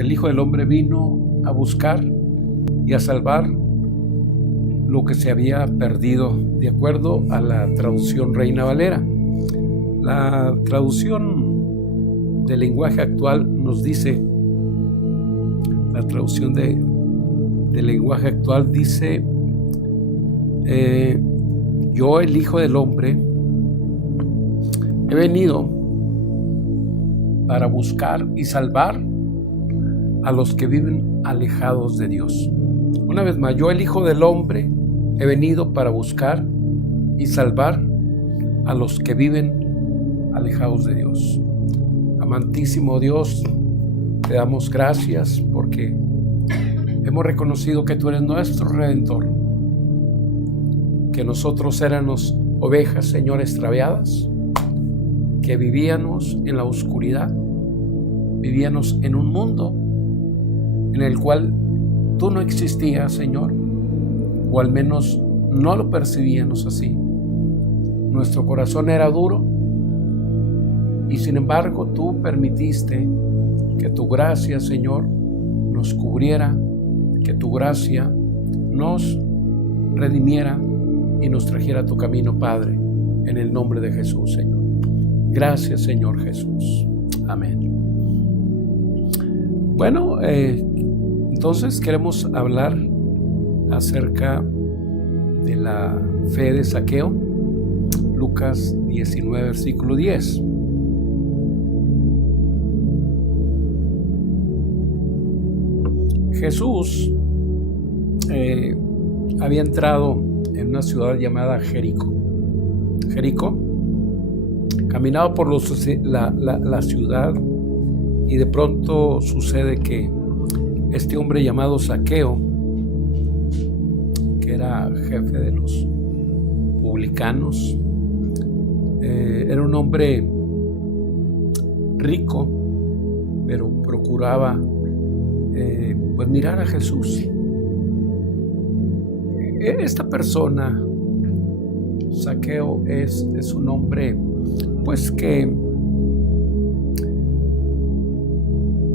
porque el Hijo del Hombre vino a buscar y a salvar lo que se había perdido, de acuerdo a la traducción Reina Valera. La traducción del lenguaje actual nos dice, la traducción del lenguaje actual dice, yo, el Hijo del Hombre, he venido para buscar y salvar a los que viven alejados de Dios. Una vez más, yo, el Hijo del Hombre, he venido para buscar y salvar a los que viven alejados de Dios. Amantísimo Dios, te damos gracias porque hemos reconocido que tú eres nuestro Redentor, que nosotros éramos ovejas, Señor, extraviadas, que vivíamos en la oscuridad, vivíamos en un mundo en el cual tú no existías, Señor, o al menos no lo percibíamos así. Nuestro corazón era duro y sin embargo tú permitiste que tu gracia, Señor, nos cubriera, que tu gracia nos redimiera y nos trajera a tu camino, Padre, en el nombre de Jesús, Señor. Gracias, Señor Jesús. Amén. Bueno, entonces queremos hablar acerca de la fe de Zaqueo, Lucas 19, versículo 10. Jesús había entrado en una ciudad llamada Jericó. Caminaba por la ciudad y de pronto sucede que este hombre llamado Zaqueo, que era jefe de los publicanos, era un hombre rico, pero procuraba pues mirar a Jesús. Esta persona, Zaqueo, es un hombre pues que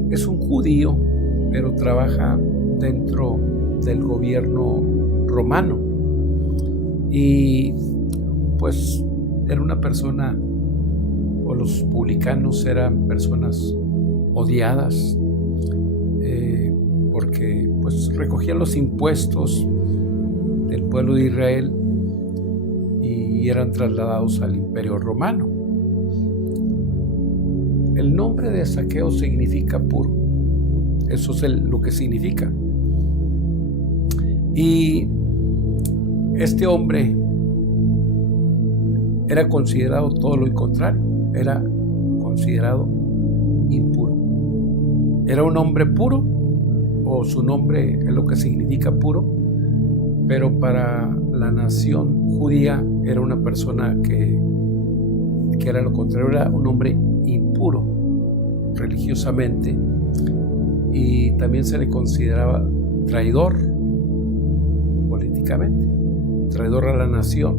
es un judío, pero trabaja dentro del gobierno romano y pues era una persona, o los publicanos eran personas odiadas porque pues recogían los impuestos del pueblo de Israel y eran trasladados al imperio romano. El nombre de Zaqueo significa puro. Eso es lo que significa. Y este hombre era considerado todo lo contrario. Era considerado impuro. Era un hombre puro, o su nombre es lo que significa puro, pero para la nación judía era una persona que era lo contrario, era un hombre impuro religiosamente, y también se le consideraba traidor políticamente, traidor a la nación,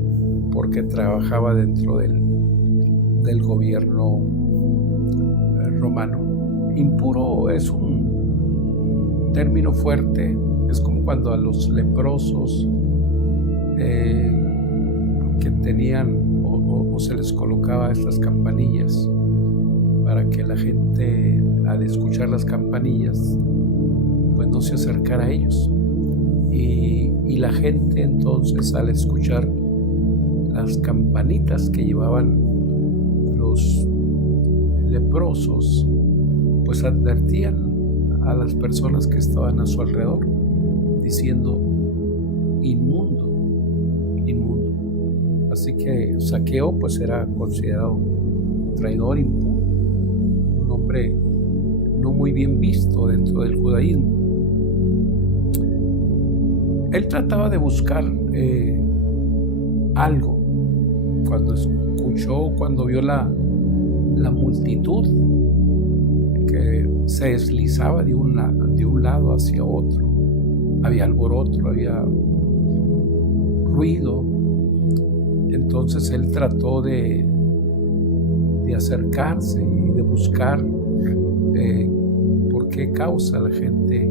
porque trabajaba dentro del gobierno romano. Impuro es un término fuerte, es como cuando a los leprosos que tenían o se les colocaba estas campanillas para que la gente, al escuchar las campanillas, pues no se acercara a ellos, y la gente entonces, al escuchar las campanitas que llevaban los leprosos, pues advertían a las personas que estaban a su alrededor, diciendo: inmundo, inmundo. Así que Zaqueo pues era considerado traidor, impuro, un hombre no muy bien visto dentro del judaísmo. Él trataba de buscar algo. Cuando vio la multitud que se deslizaba de un lado hacia otro, había alboroto, había ruido. Entonces él trató de acercarse y de buscar por por qué causa la gente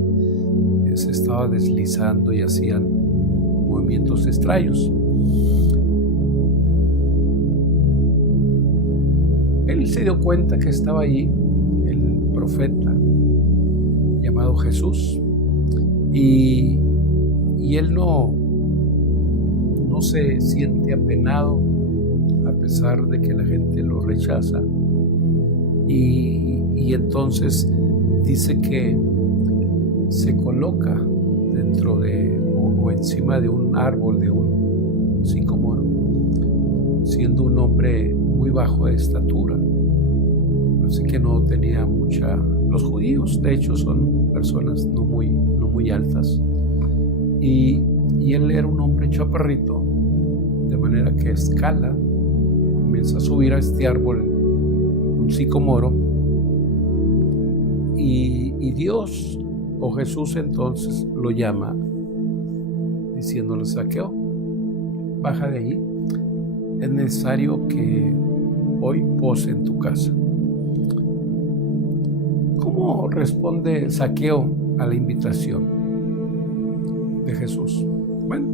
se estaba deslizando y hacían movimientos extraños. Él se dio cuenta que estaba allí el profeta llamado Jesús, y él no se siente apenado a pesar de que la gente lo rechaza, y entonces dice que se coloca dentro de o encima de un árbol, de un sicómoro, siendo un hombre muy bajo de estatura, así que no tenía mucha. Los judíos, de hecho, son personas no muy altas, y él era un hombre chaparrito, de manera que escala, comienza a subir a este árbol, un sicómoro, y Dios o Jesús entonces lo llama diciéndole: Zaqueo, baja de allí, es necesario que hoy pose en tu casa. ¿Cómo responde Zaqueo a la invitación de Jesús? Bueno,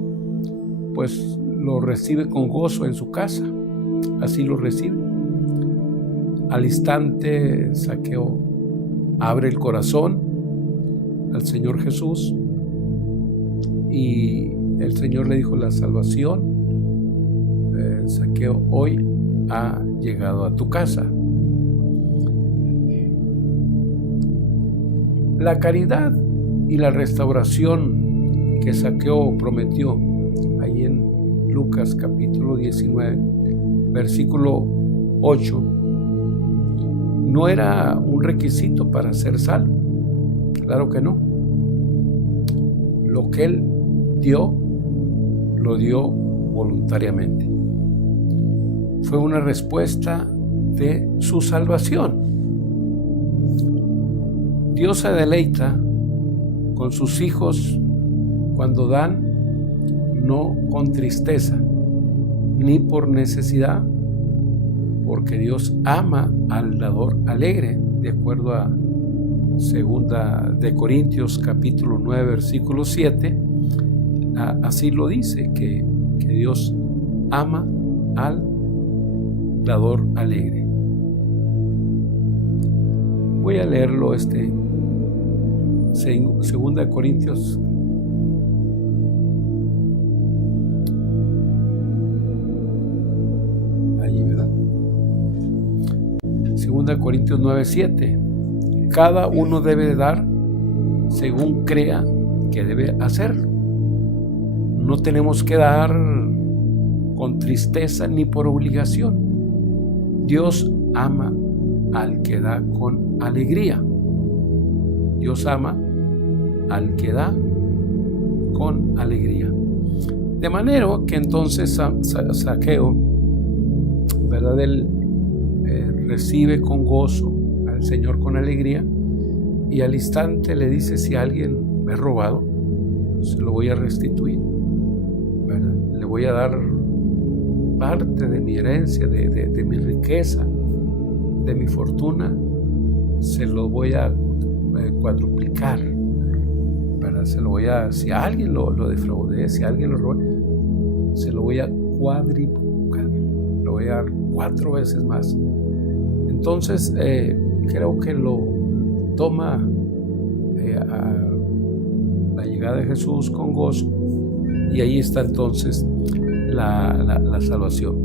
pues lo recibe con gozo en su casa, así lo recibe. Al instante, Zaqueo abre el corazón al Señor Jesús, y el Señor le dijo: la salvación, Zaqueo, hoy ha llegado a tu casa. La caridad y la restauración que Zaqueo prometió ahí en Lucas capítulo 19, versículo 8, no era un requisito para ser salvo. Claro que no. Lo que él dio, lo dio voluntariamente. Fue una respuesta de su salvación. Dios se deleita con sus hijos cuando dan, no con tristeza, ni por necesidad, porque Dios ama al dador alegre, de acuerdo a 2 de Corintios capítulo 9 versículo 7. Así lo dice, que Dios ama al dador alegre. Voy a leerlo 2 de Corintios allí, ¿verdad? 2 Corintios 9:7. Cada uno debe dar según crea que debe hacerlo. No tenemos que dar con tristeza ni por obligación. Dios ama al que da con alegría. Dios ama al que da con alegría. De manera que entonces Zaqueo, ¿verdad? Él recibe con gozo al Señor con alegría, y al instante le dice: si alguien me ha robado, se lo voy a restituir, ¿verdad? Le voy a dar parte de mi herencia, de mi riqueza, de mi fortuna, se lo voy a cuadruplicar, ¿verdad? Se lo voy a, si a alguien lo defraudé, si a alguien lo robé, se lo voy a cuadruplicar, lo voy a dar 4 veces más. Entonces creo que lo toma a la llegada de Jesús con gozo, y ahí está entonces la salvación.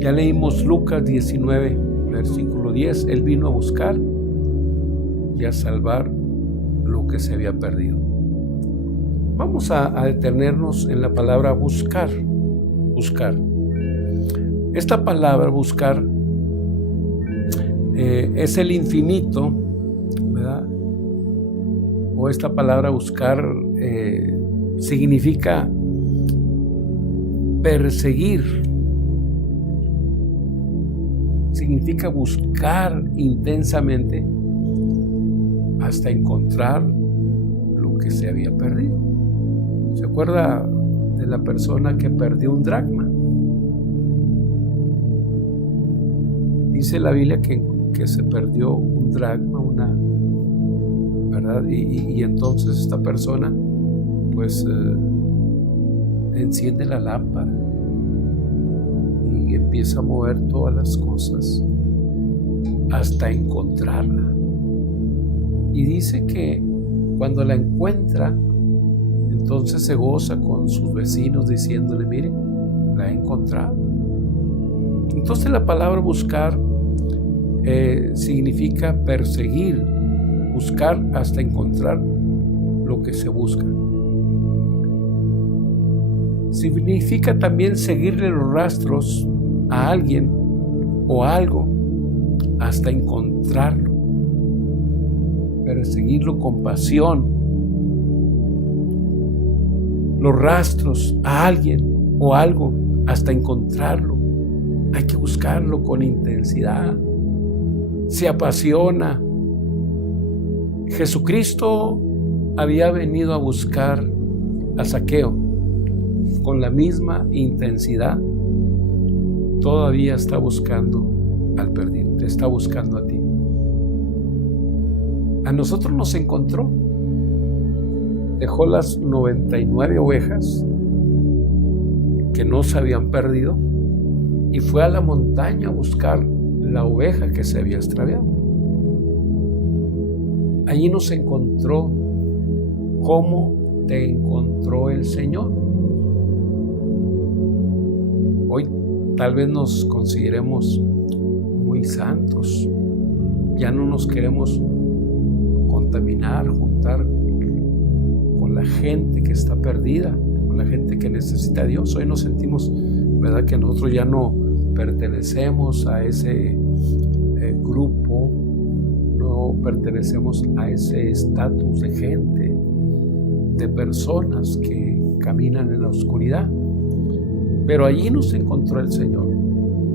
Ya leímos Lucas 19 versículo 10. Él vino a buscar y a salvar lo que se había perdido. Vamos a detenernos en la palabra buscar. Buscar. Esta palabra buscar es el infinito, ¿verdad? O esta palabra buscar significa perseguir, significa buscar intensamente hasta encontrar lo que se había perdido. ¿Se acuerda de la persona que perdió un dracma? Dice la Biblia que que se perdió un dracma, ¿verdad? Y entonces esta persona pues enciende la lámpara y empieza a mover todas las cosas hasta encontrarla. Y dice que cuando la encuentra, entonces se goza con sus vecinos diciéndole: mire, la he encontrado. Entonces la palabra buscar significa perseguir, buscar hasta encontrar lo que se busca. Significa también seguirle los rastros a alguien o a algo hasta encontrarlo. Perseguirlo con pasión. Los rastros a alguien o algo hasta encontrarlo. Hay que buscarlo con intensidad. Se apasiona. Jesucristo había venido a buscar a Zaqueo con la misma intensidad. Todavía está buscando al perdido, te está buscando a ti. A nosotros nos encontró. Dejó las 99 ovejas que no se habían perdido y fue a la montaña a buscar la oveja que se había extraviado. Allí nos encontró como te encontró el Señor. Hoy tal vez nos consideremos muy santos. Ya no nos queremos contaminar, juntar con la gente que está perdida, con la gente que necesita a Dios. Hoy nos sentimos, ¿verdad?, que nosotros ya no pertenecemos a ese grupo, no pertenecemos a ese estatus de gente, de personas que caminan en la oscuridad. Pero allí nos encontró el Señor,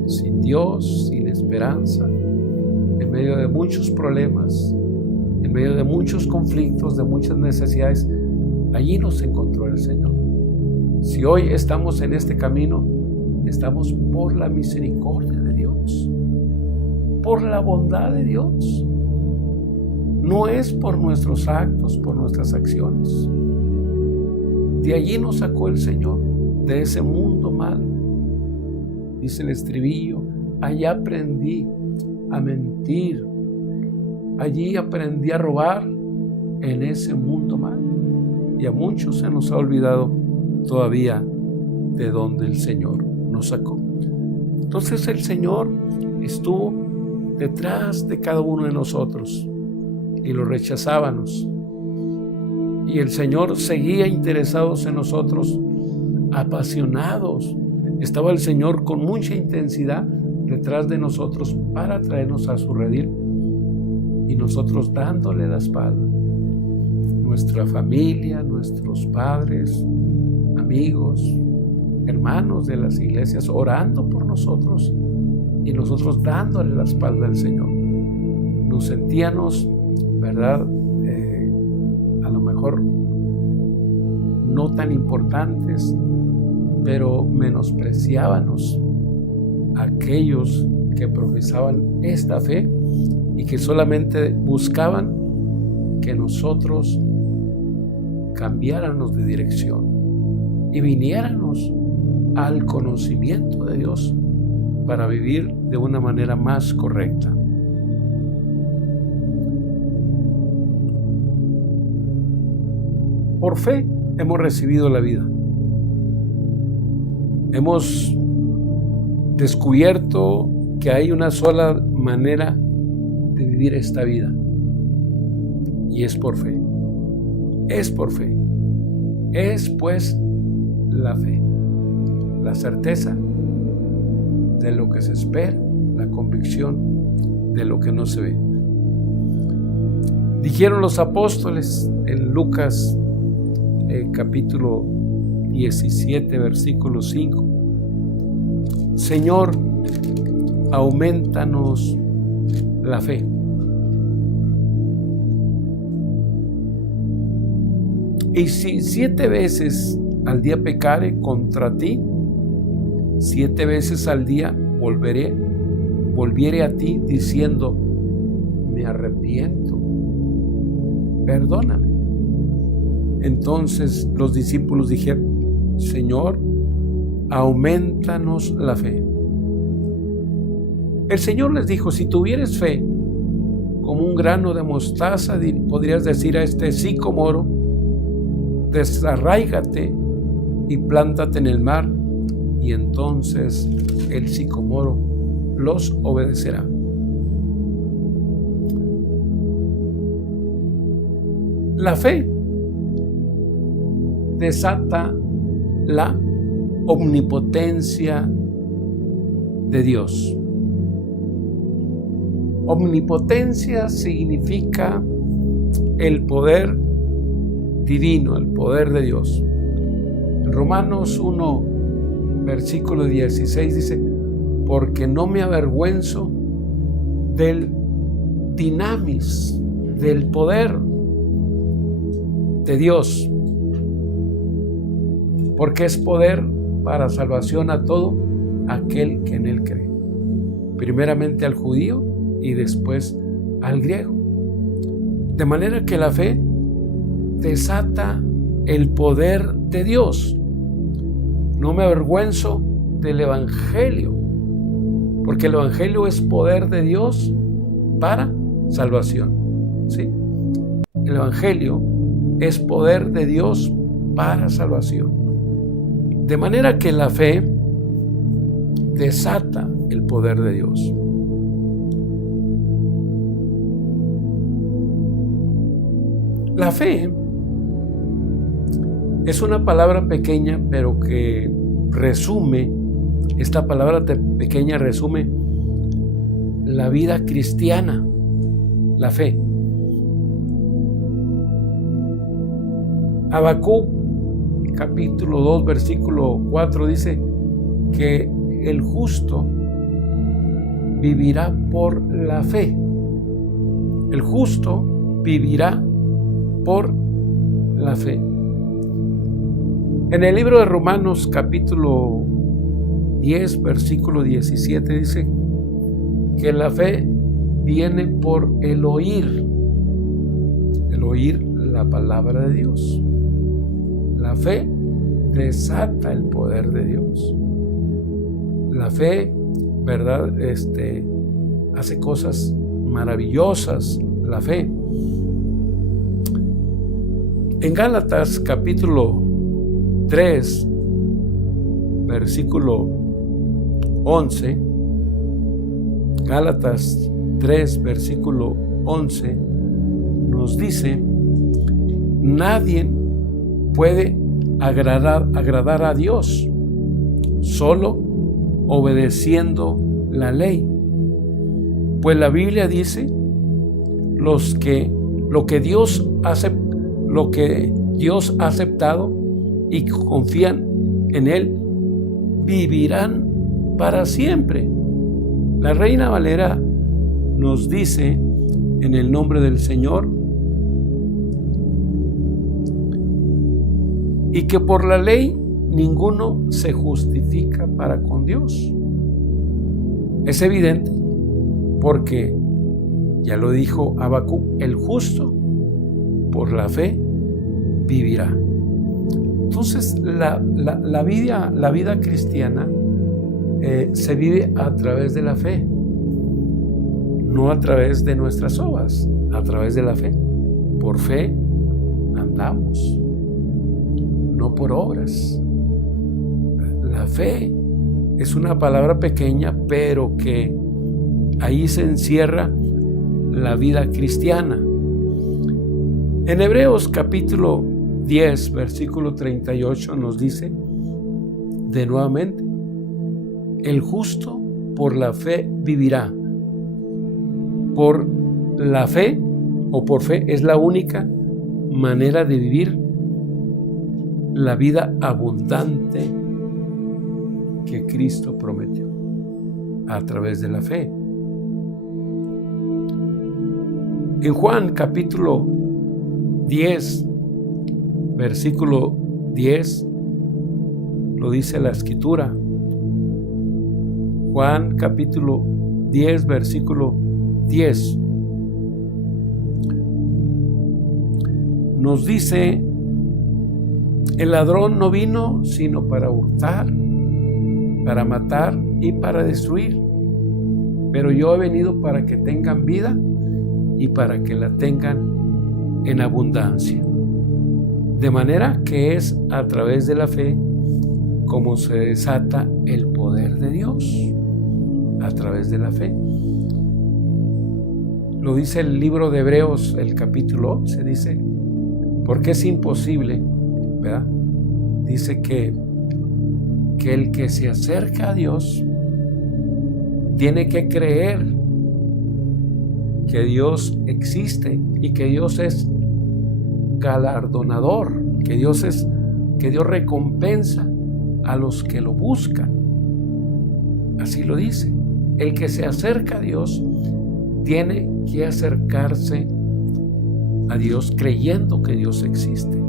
sin Dios, sin esperanza, en medio de muchos problemas, en medio de muchos conflictos, de muchas necesidades. Allí nos encontró el Señor. Si hoy estamos en este camino, estamos por la misericordia de Dios, por la bondad de Dios. No es por nuestros actos, por nuestras acciones. De allí nos sacó el Señor, de ese mundo malo. Dice el estribillo: allá aprendí a mentir, allí aprendí a robar, en ese mundo malo. Y a muchos se nos ha olvidado todavía de donde el Señor nos sacó. Entonces el Señor estuvo detrás de cada uno de nosotros y lo rechazábamos. Y el Señor seguía interesados en nosotros, apasionados. Estaba el Señor con mucha intensidad detrás de nosotros para traernos a su redil, y nosotros dándole la espalda. Nuestra familia, nuestros padres, amigos, hermanos de las iglesias orando por nosotros y nosotros dándole la espalda al Señor. Nos sentíamos, ¿verdad?, a lo mejor no tan importantes, pero menospreciábamos a aquellos que profesaban esta fe y que solamente buscaban que nosotros cambiáramos de dirección y viniéramos al conocimiento de Dios para vivir de una manera más correcta. Por fe hemos recibido la vida. Hemos descubierto que hay una sola manera de vivir esta vida, y es por fe. Es por fe. Es pues la fe, la certeza de lo que se espera, la convicción de lo que no se ve. Dijeron los apóstoles en Lucas capítulo 17, versículo 5: Señor, aumentanos la fe. Y si 7 veces al día pecare contra ti, 7 veces al día volviere a ti diciendo: me arrepiento, perdóname. Entonces los discípulos dijeron: Señor, aumentanos la fe. El Señor les dijo: si tuvieres fe como un grano de mostaza, podrías decir a este sicómoro: desarráigate y plántate en el mar, y entonces el sicómoro los obedecerá. La fe desata la omnipotencia de Dios. Omnipotencia significa el poder divino, el poder de Dios. En Romanos 1, versículo 16 dice: porque no me avergüenzo del dinamis, del poder de Dios, porque es poder para salvación a todo aquel que en él cree, primeramente al judío y después al griego. De manera que la fe desata el poder de Dios. No me avergüenzo del Evangelio, porque el Evangelio es poder de Dios para salvación. ¿Sí? El Evangelio es poder de Dios para salvación. De manera que la fe desata el poder de Dios. La fe es una palabra pequeña, pero que resume, esta palabra pequeña resume la vida cristiana, la fe. Habacuc, capítulo 2, versículo 4 dice que el justo vivirá por la fe. El justo vivirá por la fe. En el libro de Romanos, capítulo 10, versículo 17 dice que la fe viene por el oír la palabra de Dios. La fe desata el poder de Dios. La fe, ¿verdad? Hace cosas maravillosas, la fe. En Gálatas, capítulo 3, versículo 11, Gálatas 3, versículo 11, nos dice: nadie puede agradar a Dios solo obedeciendo la ley. Pues la Biblia dice: lo que Dios ha aceptado y confían en Él vivirán para siempre. La Reina Valera nos dice en el nombre del Señor: y que por la ley ninguno se justifica para con Dios. Es evidente, porque ya lo dijo Habacuc: el justo por la fe vivirá. Entonces la vida cristiana se vive a través de la fe, no a través de nuestras obras, a través de la fe. Por fe andamos, no por obras. La fe es una palabra pequeña, pero que ahí se encierra la vida cristiana. En Hebreos capítulo 10, versículo 38 nos dice de nuevamente: el justo por la fe vivirá. Por la fe o por fe es la única manera de vivir la vida abundante que Cristo prometió a través de la fe. En Juan capítulo 10, versículo 10, lo dice la Escritura. Juan capítulo 10, versículo 10. nos dice: el ladrón no vino sino para hurtar, para matar y para destruir. Pero yo he venido para que tengan vida y para que la tengan en abundancia. De manera que es a través de la fe como se desata el poder de Dios. A través de la fe. Lo dice el libro de Hebreos, el capítulo 11, dice, porque es imposible, ¿verdad? Dice que el que se acerca a Dios tiene que creer que Dios existe y que Dios es galardonador, que Dios recompensa a los que lo buscan. Así lo dice. El que se acerca a Dios tiene que acercarse a Dios creyendo que Dios existe.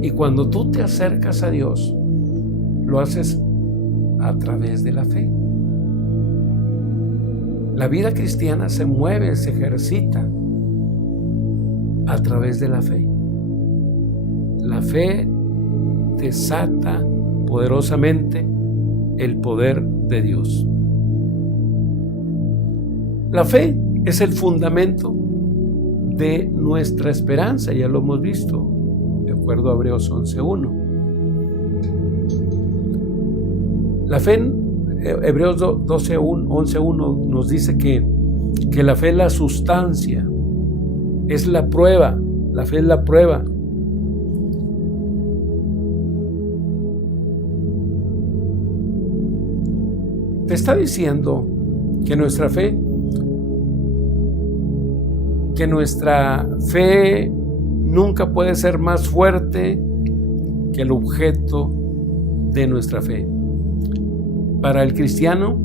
Y cuando tú te acercas a Dios, lo haces a través de la fe. La vida cristiana se mueve, se ejercita a través de la fe. La fe desata poderosamente el poder de Dios. La fe es el fundamento de nuestra esperanza, ya lo hemos visto, de acuerdo a Hebreos 11:1. La fe en Hebreos 11:1 nos dice que la fe es la sustancia, es la prueba, la fe es la prueba. Te está diciendo que nuestra fe nunca puede ser más fuerte que el objeto de nuestra fe. Para el cristiano,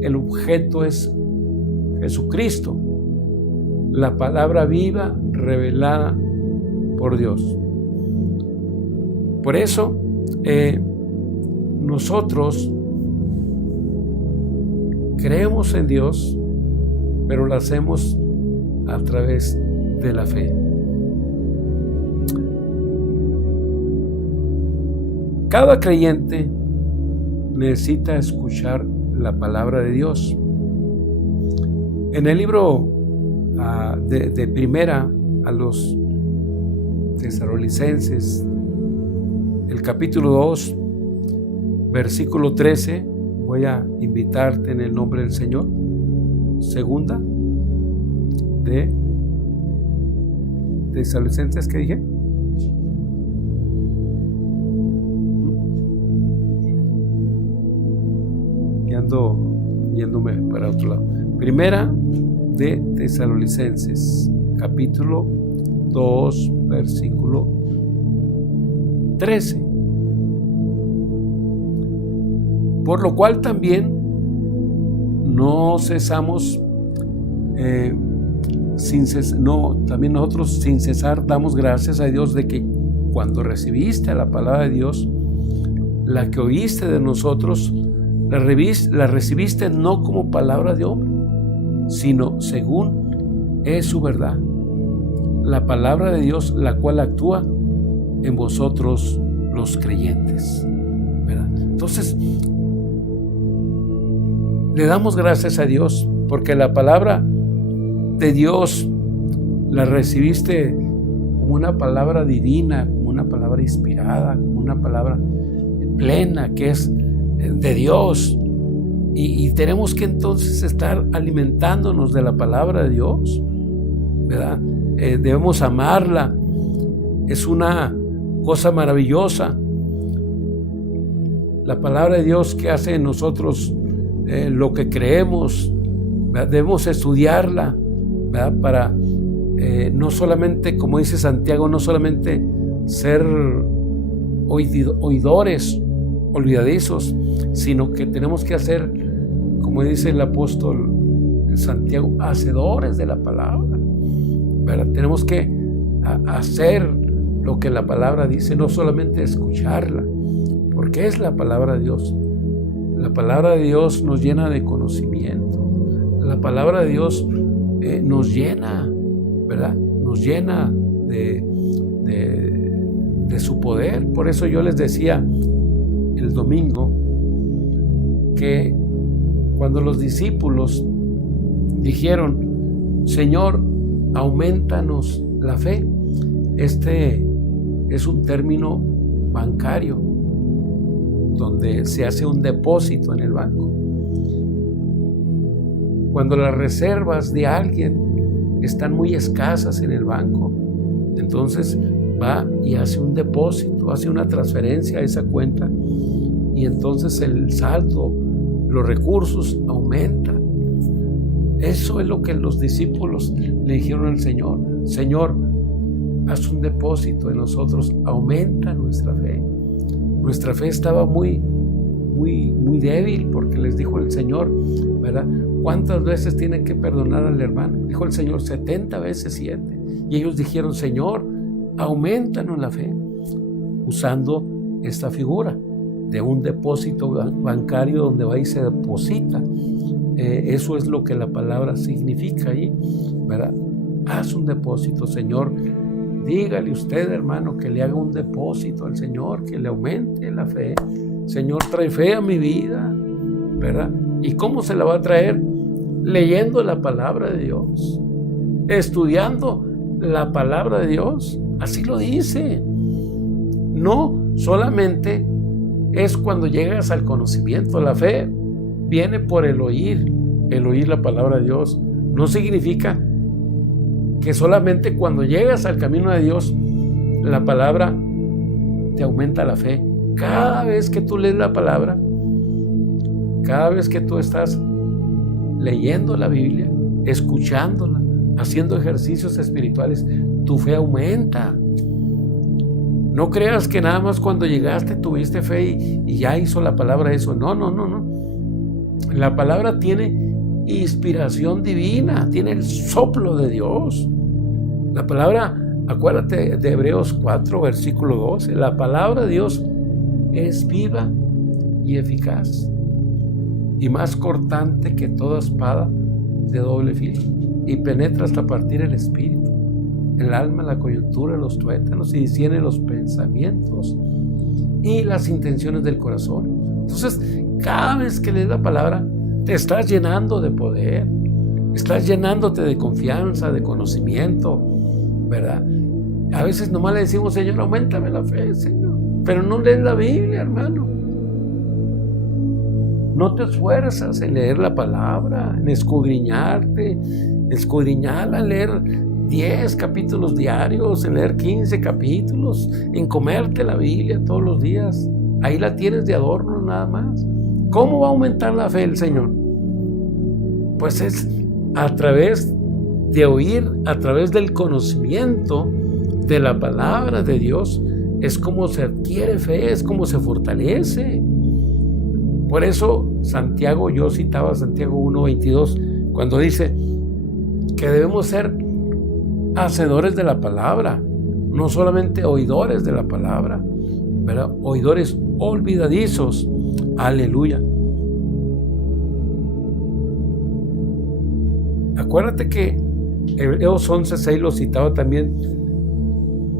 el objeto es Jesucristo, la palabra viva revelada por Dios. Por eso, nosotros creemos en Dios, pero lo hacemos a través de la fe. Cada creyente necesita escuchar la palabra de Dios. En el libro de Primera a los Tesalonicenses, el capítulo 2, versículo 13, voy a invitarte en el nombre del Señor. Segunda de Tesalonicenses, ¿qué dije? Y ando yéndome para otro lado. Primera de Tesalonicenses, capítulo 2, versículo 13. Por lo cual también no cesamos, también nosotros sin cesar damos gracias a Dios de que cuando recibiste la palabra de Dios, la que oíste de nosotros, la recibiste no como palabra de hombre, sino según es su verdad, la palabra de Dios, la cual actúa en vosotros los creyentes, ¿verdad? Entonces, le damos gracias a Dios porque la palabra de Dios la recibiste como una palabra divina, como una palabra inspirada, como una palabra plena que es de Dios. Y tenemos que entonces estar alimentándonos de la palabra de Dios, ¿verdad? Debemos amarla. Es una cosa maravillosa. La palabra de Dios que hace en nosotros lo que creemos, ¿verdad? Debemos estudiarla, ¿verdad? Para no solamente, como dice Santiago, no solamente ser oidores olvidadizos, sino que tenemos que hacer, como dice el apóstol Santiago, hacedores de la palabra, ¿verdad? Tenemos que hacer lo que la palabra dice, no solamente escucharla, porque es la palabra de Dios. La palabra de Dios nos llena de conocimiento. La palabra de Dios nos llena, ¿verdad? Nos llena de su poder. Por eso yo les decía el domingo que cuando los discípulos dijeron: Señor, aumentanos la fe. Este es un término bancario donde se hace un depósito en el banco. Cuando las reservas de alguien están muy escasas en el banco, entonces va y hace un depósito, hace una transferencia a esa cuenta, y entonces el saldo, los recursos aumentan. Eso es lo que los discípulos le dijeron al Señor: Señor, haz un depósito en nosotros, aumenta nuestra fe. Nuestra fe estaba muy débil, porque les dijo el Señor, ¿verdad? ¿Cuántas veces tiene que perdonar al hermano? Dijo el Señor: 70 veces 7. Y ellos dijeron: Señor, aumentanos la fe, usando esta figura de un depósito bancario donde va y se deposita. Eso es lo que la palabra significa ahí, ¿verdad? Haz un depósito, Señor. Dígale usted, hermano, que le haga un depósito al Señor, que le aumente la fe. Señor, trae fe a mi vida, ¿verdad? ¿Y cómo se la va a traer? Leyendo la palabra de Dios, estudiando la palabra de Dios. Así lo dice. No solamente es cuando llegas al conocimiento. La fe viene por el oír la palabra de Dios. No significa que solamente cuando llegas al camino de Dios, la palabra te aumenta la fe. Cada vez que tú lees la palabra, cada vez que tú estás leyendo la Biblia, escuchándola, haciendo ejercicios espirituales, tu fe aumenta. No creas que nada más cuando llegaste tuviste fe y ya hizo la palabra eso. No. La palabra tiene inspiración divina, tiene el soplo de Dios. La palabra, acuérdate de Hebreos 4, versículo 12, la palabra de Dios es viva y eficaz y más cortante que toda espada de doble filo, y penetra hasta partir el espíritu, el alma, la coyuntura, los tuétanos, y discierne los pensamientos y las intenciones del corazón. Entonces, cada vez que lees la palabra, te estás llenando de poder, estás llenándote de confianza, de conocimiento, ¿verdad? A veces nomás le decimos: Señor, auméntame la fe, Señor, pero no lees la Biblia, hermano. No te esfuerzas en leer la palabra, en escudriñarla, en leer 10 capítulos diarios, en leer 15 capítulos, en comerte la Biblia todos los días. Ahí la tienes de adorno nada más. ¿Cómo va a aumentar la fe el Señor? Pues es a través de oír, a través del conocimiento de la palabra de Dios. Es como se adquiere fe, es como se fortalece. Por eso Santiago, yo citaba a Santiago 1:22, cuando dice que debemos ser hacedores de la palabra, no solamente oidores de la palabra, ¿verdad? Oidores olvidadizos. Aleluya. Acuérdate que Hebreos 11:6 lo citaba también.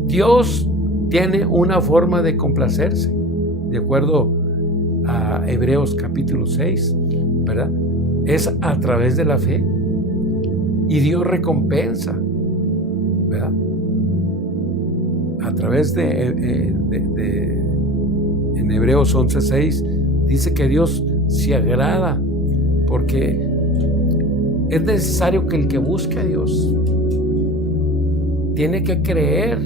Dios tiene una forma de complacerse, de acuerdo a Hebreos capítulo 6, ¿verdad? Es a través de la fe, y Dios recompensa, ¿verdad? A través en Hebreos 11:6 dice que Dios se agrada, porque es necesario que el que busque a Dios tiene que creer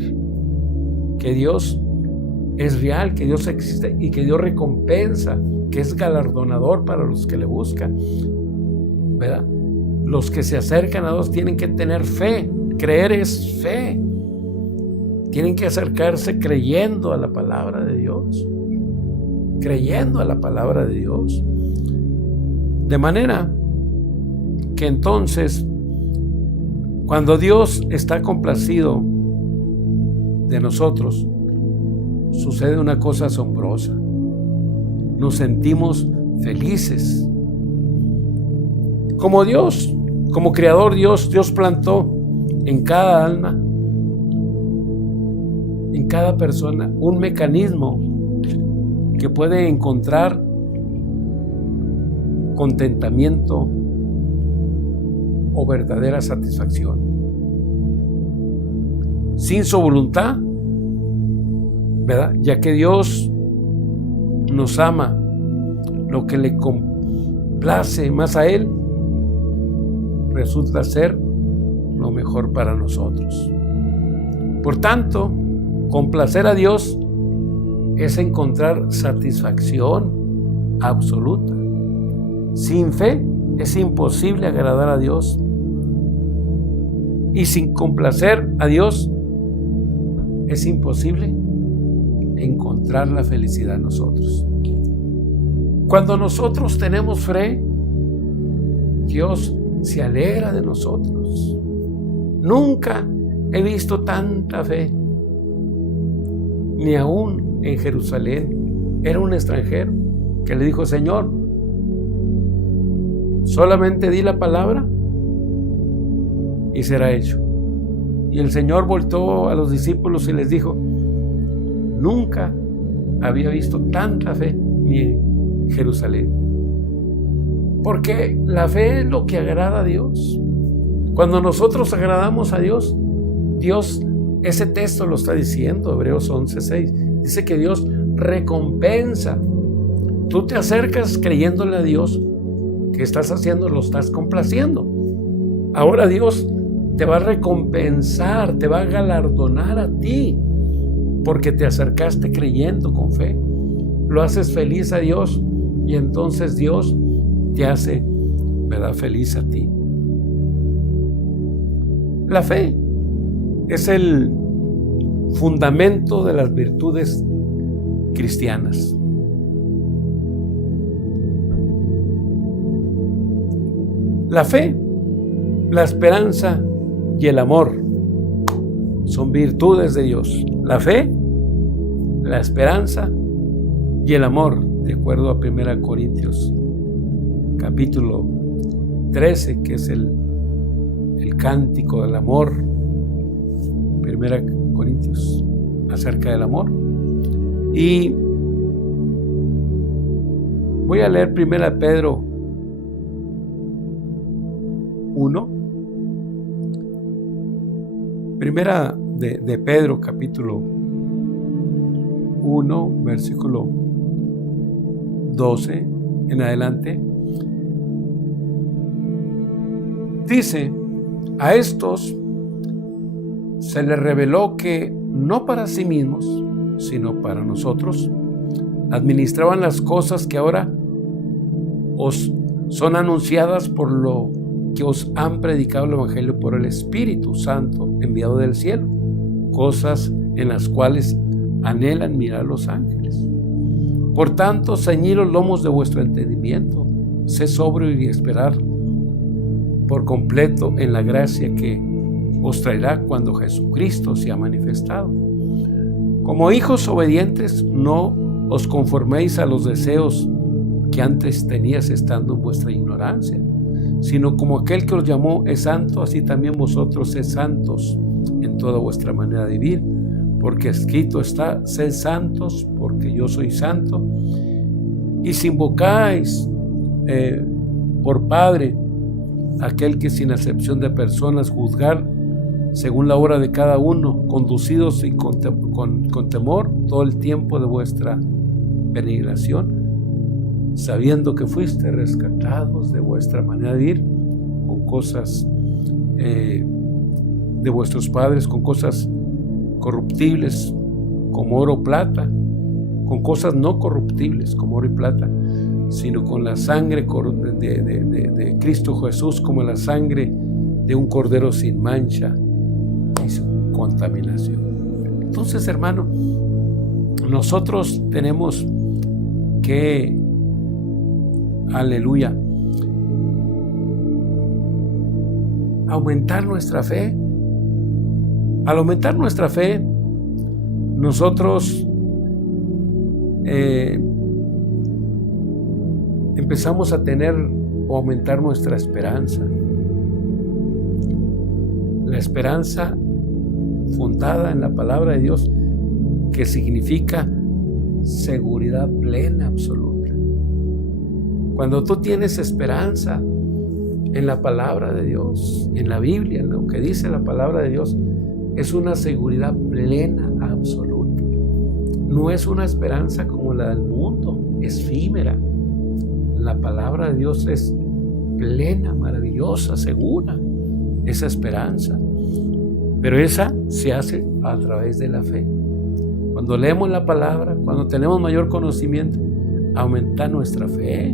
que Dios es real, que Dios existe y que Dios recompensa, que es galardonador para los que le buscan, ¿verdad? Los que se acercan a Dios tienen que tener fe. Creer es fe. Tienen que acercarse creyendo a la palabra de Dios, creyendo a la palabra de Dios, de manera que entonces, cuando Dios está complacido de nosotros, sucede una cosa asombrosa. Nos sentimos felices. Como Dios, como creador, Dios plantó en cada alma en cada persona un mecanismo que puede encontrar contentamiento o verdadera satisfacción. Sin su voluntad, ¿verdad? Ya que Dios nos ama, lo que le complace más a Él resulta ser lo mejor para nosotros. Por tanto, complacer a Dios es encontrar satisfacción absoluta. Sin fe es imposible agradar a Dios, y sin complacer a Dios es imposible encontrar la felicidad en nosotros. Cuando nosotros tenemos fe, Dios se alegra de nosotros. Nunca he visto tanta fe, ni aún en Jerusalén. Era un extranjero que le dijo: Señor, solamente di la palabra y será hecho. Y el Señor voltó a los discípulos y les dijo: nunca había visto tanta fe ni en Jerusalén. Porque la fe es lo que agrada a Dios. Cuando nosotros agradamos a Dios, Dios, ese texto lo está diciendo, Hebreos 11:6, dice que Dios recompensa. Tú te acercas creyéndole a Dios. ¿Qué estás haciendo? Lo estás complaciendo. Ahora Dios te va a recompensar, te va a galardonar a ti, porque te acercaste creyendo con fe. Lo haces feliz a Dios, y entonces Dios te hace, ¿verdad?, feliz a ti. La fe es el fundamento de las virtudes cristianas. La fe, la esperanza y el amor son virtudes de Dios. La fe, la esperanza y el amor, de acuerdo a 1 Corintios capítulo 13, que es el cántico del amor. 1 Corintios, acerca del amor. Y voy a leer 1 Pedro 1. Primera de Pedro, capítulo 1, versículo 12 en adelante. Dice: a estos se les reveló que no para sí mismos, sino para nosotros, administraban las cosas que ahora os son anunciadas por lo que os han predicado el Evangelio por el Espíritu Santo enviado del cielo, cosas en las cuales anhelan mirar los ángeles. Por tanto, ceñid los lomos de vuestro entendimiento, sed sobrio y esperar por completo en la gracia que os traerá cuando Jesucristo sea manifestado. Como hijos obedientes, no os conforméis a los deseos que antes tenías estando en vuestra ignorancia, sino como aquel que os llamó es santo, así también vosotros sed santos en toda vuestra manera de vivir, porque escrito está: sed santos, porque yo soy santo. Y si invocáis por Padre aquel que sin acepción de personas juzgar según la obra de cada uno, conducidos y con temor todo el tiempo de vuestra peregrinación, sabiendo que fuiste rescatados de vuestra manera de vivir, con cosas de vuestros padres, con cosas corruptibles como oro o plata, con cosas no corruptibles como oro y plata, sino con la sangre de Cristo Jesús, como la sangre de un cordero sin mancha y sin contaminación. Entonces, hermano, nosotros tenemos que, aleluya, aumentar nuestra fe. Al aumentar nuestra fe, nosotros empezamos a tener o aumentar nuestra esperanza. La esperanza fundada en la palabra de Dios que significa seguridad plena, absoluta. Cuando tú tienes esperanza en la palabra de Dios, en la Biblia, en lo que dice la palabra de Dios, es una seguridad plena, absoluta. No es una esperanza como la del mundo, efímera. La palabra de Dios es plena, maravillosa, segura, esa esperanza. Pero esa se hace a través de la fe. Cuando leemos la palabra, cuando tenemos mayor conocimiento, aumenta nuestra fe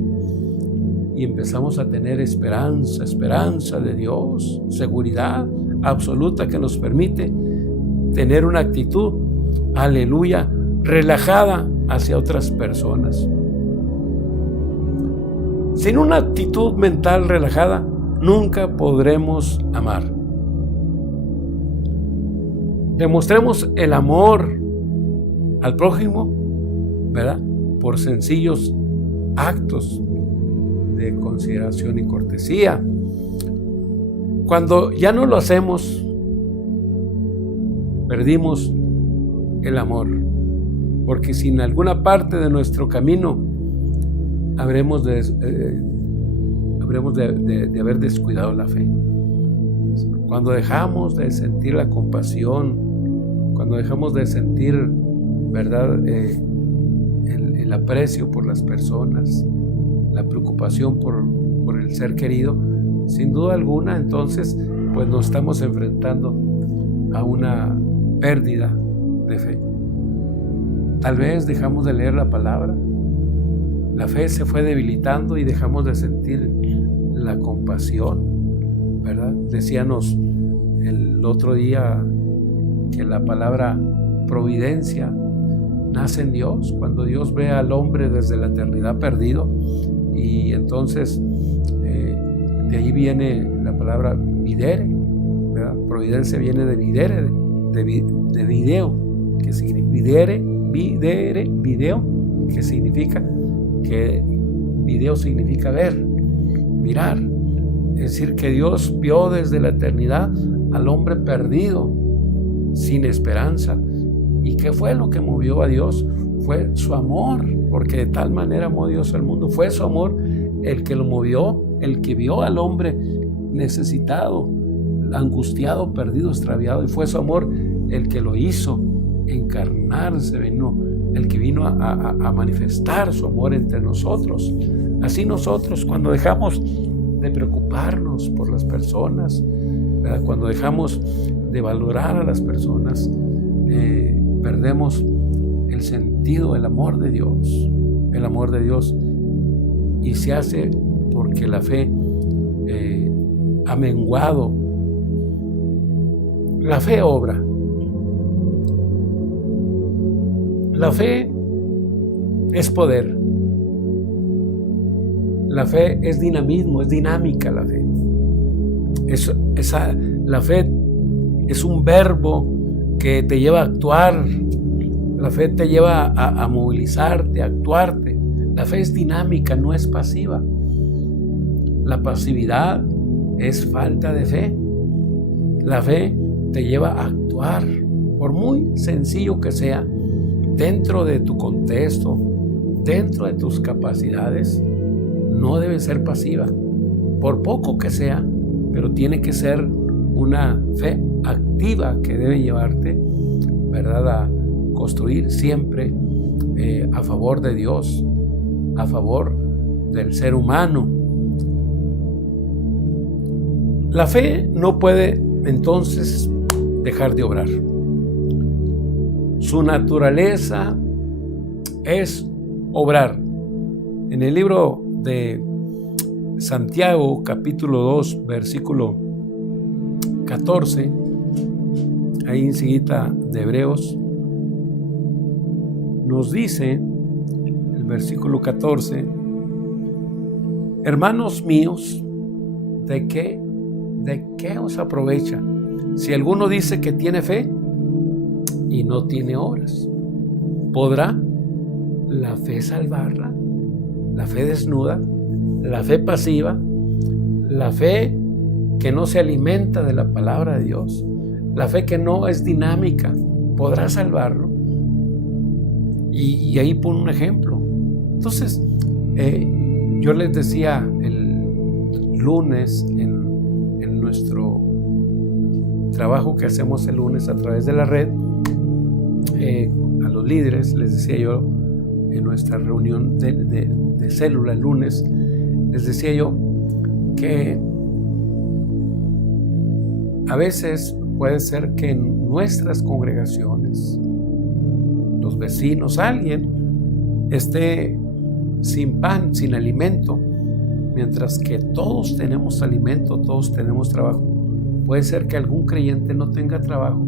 y empezamos a tener esperanza de Dios, seguridad absoluta que nos permite tener una actitud, aleluya, relajada hacia otras personas. Sin una actitud mental relajada, nunca podremos amar. Demostremos el amor al prójimo, ¿verdad? Por sencillos actos de consideración y cortesía. Cuando ya no lo hacemos, perdimos el amor, porque si en alguna parte de nuestro camino habremos de haber descuidado la fe. Cuando dejamos de sentir la compasión, cuando dejamos de sentir, ¿verdad?, el aprecio por las personas, la preocupación por el ser querido, sin duda alguna, entonces, pues nos estamos enfrentando a una pérdida de fe. Tal vez dejamos de leer la palabra, la fe se fue debilitando y dejamos de sentir la compasión, ¿verdad? Decíamos el otro día que la palabra providencia nace en Dios, cuando Dios ve al hombre desde la eternidad perdido, y entonces de ahí viene la palabra videre, ¿verdad? Providencia viene de videre, de video, que significa video, que significa que video significa ver, mirar. Es decir, que Dios vio desde la eternidad al hombre perdido, sin esperanza. ¿Y qué fue lo que movió a Dios? Fue su amor, porque de tal manera amó Dios al mundo. Fue su amor el que lo movió, el que vio al hombre necesitado, angustiado, perdido, extraviado, y fue su amor el que lo hizo encarnarse, el que vino a manifestar su amor entre nosotros. Así nosotros, cuando dejamos de preocuparnos por las personas, ¿verdad?, cuando dejamos de valorar a las personas, perdemos el sentido, el amor de Dios, y se hace porque la fe ha menguado. La fe obra. La fe es poder. La fe es dinamismo, es dinámica la fe. La fe es un verbo que te lleva a actuar. La fe te lleva a movilizarte, a actuarte. La fe es dinámica, no es pasiva. La pasividad es falta de fe. La fe te lleva a actuar, por muy sencillo que sea, dentro de tu contexto, dentro de tus capacidades. No debe ser pasiva, por poco que sea, pero tiene que ser una fe activa que debe llevarte, ¿verdad?, a construir siempre a favor de Dios, a favor del ser humano. La fe no puede entonces dejar de obrar. Su naturaleza es obrar. En el libro de Santiago, capítulo 2, versículo 14, ahí enseguida de Hebreos, nos dice el versículo 14: hermanos míos, ¿de qué os aprovecha si alguno dice que tiene fe y no tiene obras? ¿Podrá la fe salvarla? La fe desnuda, la fe pasiva, la fe que no se alimenta de la palabra de Dios, la fe que no es dinámica, ¿podrá salvarlo? Y ahí pone un ejemplo. Entonces, yo les decía el lunes en nuestro trabajo que hacemos el lunes a través de la red, a los líderes, les decía yo en nuestra reunión de célula el lunes, les decía yo que a veces puede ser que en nuestras congregaciones, los vecinos, alguien esté sin pan, sin alimento, mientras que todos tenemos alimento, todos tenemos trabajo. Puede ser que algún creyente no tenga trabajo,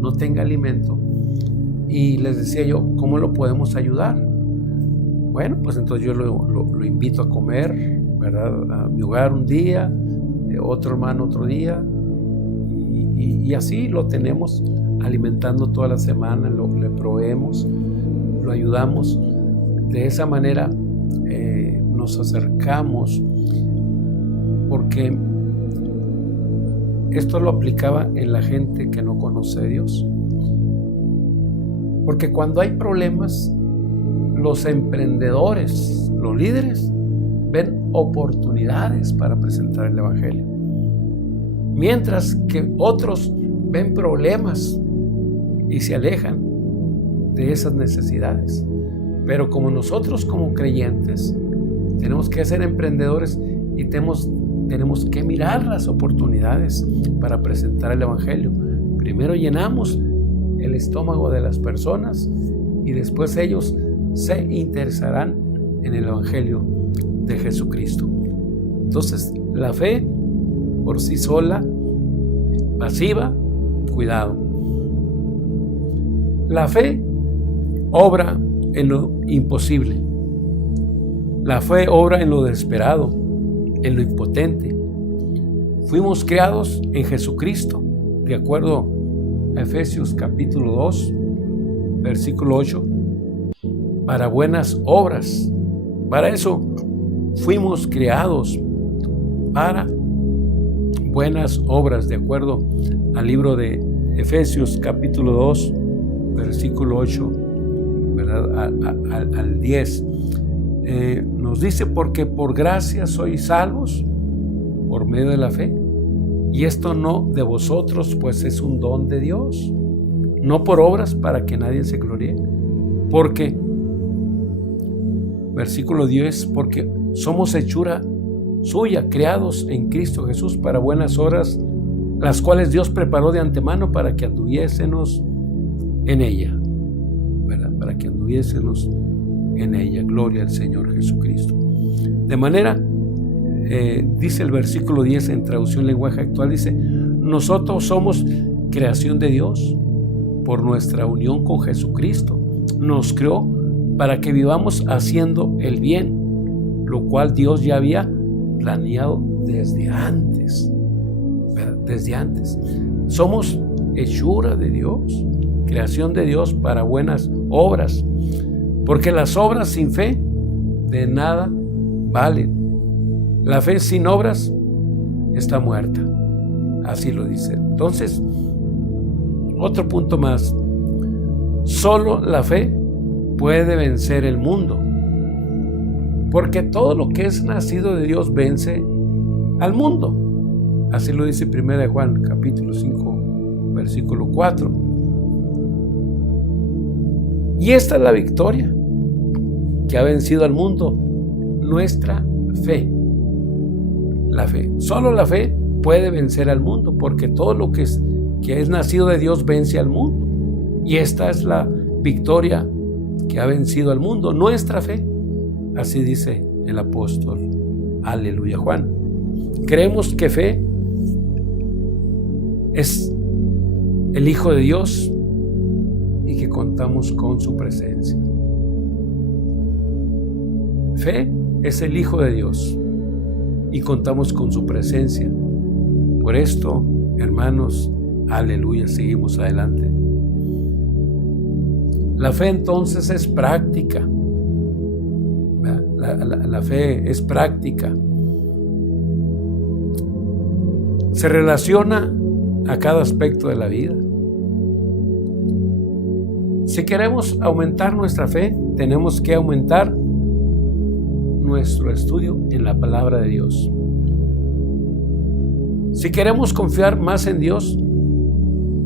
no tenga alimento, y les decía yo, ¿cómo lo podemos ayudar? Bueno, pues entonces yo lo invito a comer, ¿verdad? A mi hogar un día, otro hermano otro día, y así lo tenemos alimentando toda la semana, le proveemos, lo ayudamos. De esa manera nos acercamos, porque esto lo aplicaba en la gente que no conoce a Dios. Porque cuando hay problemas, los emprendedores, los líderes, ven oportunidades para presentar el Evangelio. Mientras que otros ven problemas y se alejan de esas necesidades. Pero como nosotros como creyentes tenemos que ser emprendedores y tenemos que mirar las oportunidades para presentar el Evangelio. Primero llenamos el estómago de las personas y después ellos se interesarán en el Evangelio de Jesucristo. Entonces, la fe por sí sola, pasiva, cuidado. La fe obra en lo imposible. La fe obra en lo desesperado, en lo impotente. Fuimos creados en Jesucristo, de acuerdo a Efesios capítulo 2, versículo 8, para buenas obras. Para eso fuimos creados, para buenas obras, de acuerdo al libro de Efesios capítulo 2, versículo 8, ¿verdad? Al 10. Nos dice, porque por gracia sois salvos por medio de la fe, y esto no de vosotros, pues es un don de Dios, no por obras para que nadie se gloríe. Porque, versículo 10, porque somos hechura suya, creados en Cristo Jesús para buenas obras, las cuales Dios preparó de antemano para que anduviésemos en ella, ¿verdad? Para que anduviésemos en ella. Gloria al Señor Jesucristo. De manera, dice el versículo 10 en traducción lenguaje actual, dice, nosotros somos creación de Dios por nuestra unión con Jesucristo. Nos creó para que vivamos haciendo el bien, lo cual Dios ya había planeado desde antes, ¿verdad? Desde antes. Somos hechura de Dios, creación de Dios para buenas obras, porque las obras sin fe de nada valen. La fe sin obras está muerta. Así lo dice. Entonces, otro punto más. Solo la fe puede vencer el mundo, porque todo lo que es nacido de Dios vence al mundo. Así lo dice 1 Juan capítulo 5, versículo 4. Y esta es la victoria que ha vencido al mundo, nuestra fe. La fe. Solo la fe puede vencer al mundo, porque todo lo que es nacido de Dios vence al mundo. Y esta es la victoria que ha vencido al mundo, nuestra fe. Así dice el apóstol. Aleluya, Juan. Creemos que fe es el Hijo de Dios y que contamos con su presencia. Fe es el Hijo de Dios y contamos con su presencia. Por esto, hermanos, aleluya, seguimos adelante. La fe entonces es práctica. La fe es práctica. Se relaciona a cada aspecto de la vida. Si queremos aumentar nuestra fe, tenemos que aumentar nuestro estudio en la palabra de Dios. Si queremos confiar más en Dios,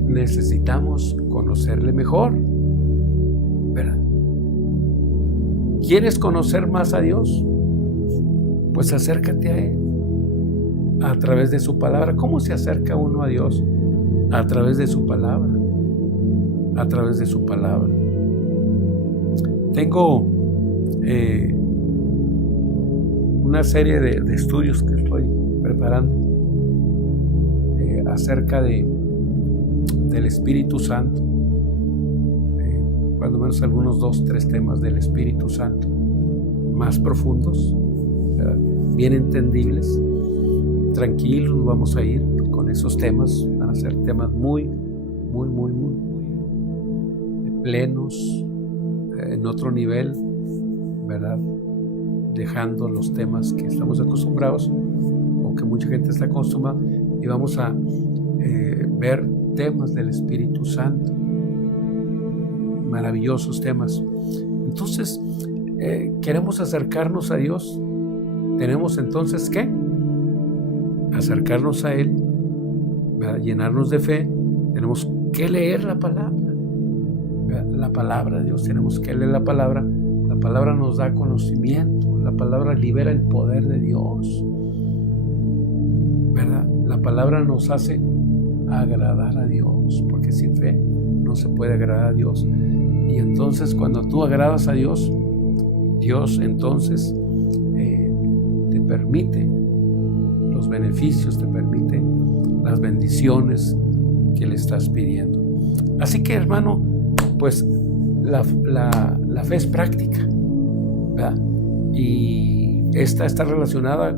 necesitamos conocerle mejor, ¿verdad? ¿Quieres conocer más a Dios? Pues acércate a Él a través de su palabra. ¿Cómo se acerca uno a Dios? A través de su palabra. A través de su palabra. Tengo una serie de estudios que estoy preparando acerca del Espíritu Santo. Cuando menos algunos 2, 3 temas del Espíritu Santo más profundos, ¿verdad? Bien entendibles. Tranquilos, vamos a ir con esos temas. Van a ser temas muy plenos, en otro nivel, ¿verdad? Dejando los temas que estamos acostumbrados o que mucha gente está acostumbrada, y vamos a ver temas del Espíritu Santo, maravillosos temas. Entonces, queremos acercarnos a Dios. Tenemos entonces que acercarnos a Él, ¿verdad? Llenarnos de fe. Tenemos que leer la palabra, ¿verdad? La palabra de Dios. Tenemos que leer la palabra. La palabra nos da conocimiento. La palabra libera el poder de Dios, ¿verdad? La palabra nos hace agradar a Dios, porque sin fe no se puede agradar a Dios. Y entonces cuando tú agradas a Dios, Dios entonces te permite los beneficios, te permite las bendiciones que le estás pidiendo. Así que, hermano, pues la fe es práctica, ¿verdad? Y esta está relacionada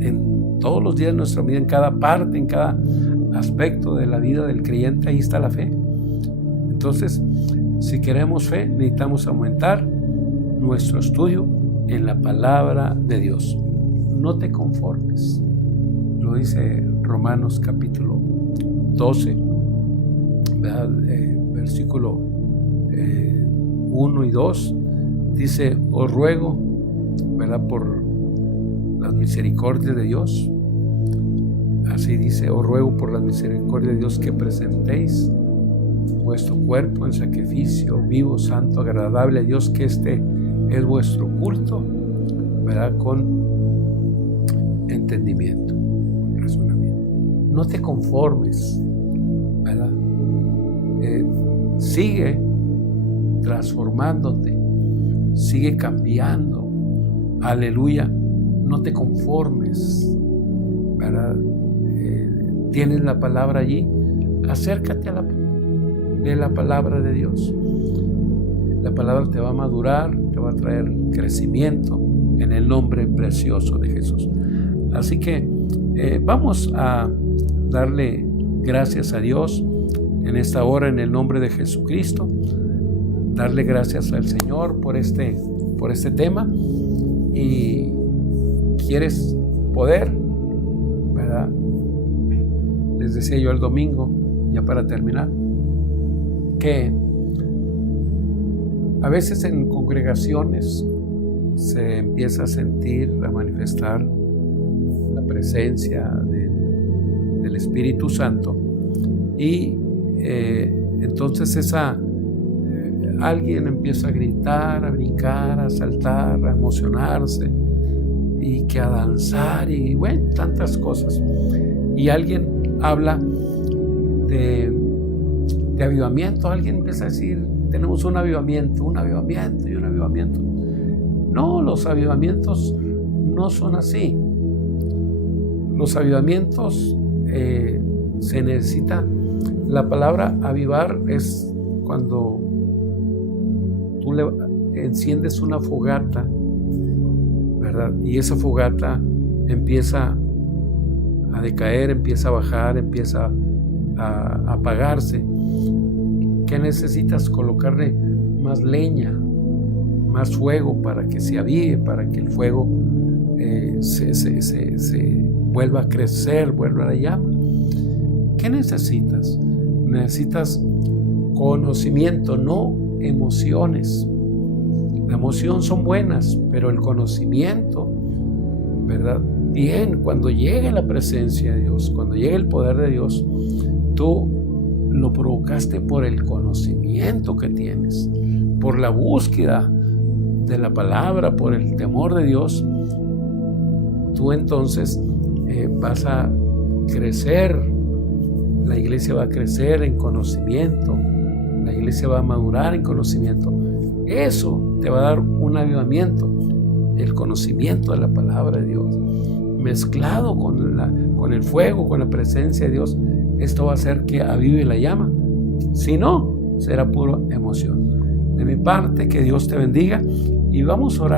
en todos los días de nuestra vida, en cada parte, en cada aspecto de la vida del creyente. Ahí está la fe. Entonces, si queremos fe, necesitamos aumentar nuestro estudio en la palabra de Dios. No te conformes. Lo dice Romanos capítulo 12, ¿verdad? Versículo 1 y 2. Dice: os ruego, ¿verdad?, por las misericordias de Dios. Así dice: os ruego por las misericordias de Dios que presentéis vuestro cuerpo en sacrificio vivo, santo, agradable a Dios, que este es vuestro culto, ¿verdad?, con entendimiento, con razonamiento. No te conformes, ¿verdad? Sigue transformándote, sigue cambiando. Aleluya. No te conformes, ¿verdad? Tienes la palabra allí. Acércate de la palabra de Dios. La palabra te va a madurar, te va a traer crecimiento en el nombre precioso de Jesús. Así que vamos a darle gracias a Dios en esta hora, en el nombre de Jesucristo. Darle gracias al Señor por este tema. Y quieres poder, ¿verdad? Les decía yo el domingo, ya para terminar, que a veces en congregaciones se empieza a sentir, a manifestar la presencia del Espíritu Santo, y entonces alguien empieza a gritar, a brincar, a saltar, a emocionarse, y que a danzar, y bueno, tantas cosas. Y alguien habla de avivamiento. Alguien empieza a decir: tenemos un avivamiento y un avivamiento. No, los avivamientos no son así. Los avivamientos se necesita. La palabra avivar es cuando tú le enciendes una fogata, ¿verdad? Y esa fogata empieza a decaer, empieza a bajar, empieza a apagarse. ¿Qué necesitas? Colocarle más leña, más fuego, para que se avive, para que el fuego se vuelva a crecer, vuelva a la llama. ¿Qué necesitas? Necesitas Conocimiento, no emociones. La emoción son buenas, pero el conocimiento, ¿verdad? Bien, cuando llegue la presencia de Dios, cuando llegue el poder de Dios, tú lo provocaste por el conocimiento que tienes, por la búsqueda de la palabra, por el temor de Dios. Tú entonces vas a crecer, la iglesia va a crecer en conocimiento, la iglesia va a madurar en conocimiento. Eso te va a dar un avivamiento, el conocimiento de la palabra de Dios, mezclado con el fuego, con la presencia de Dios. Esto va a hacer que avive la llama. Si no, será pura emoción. De mi parte, que Dios te bendiga y vamos a orar.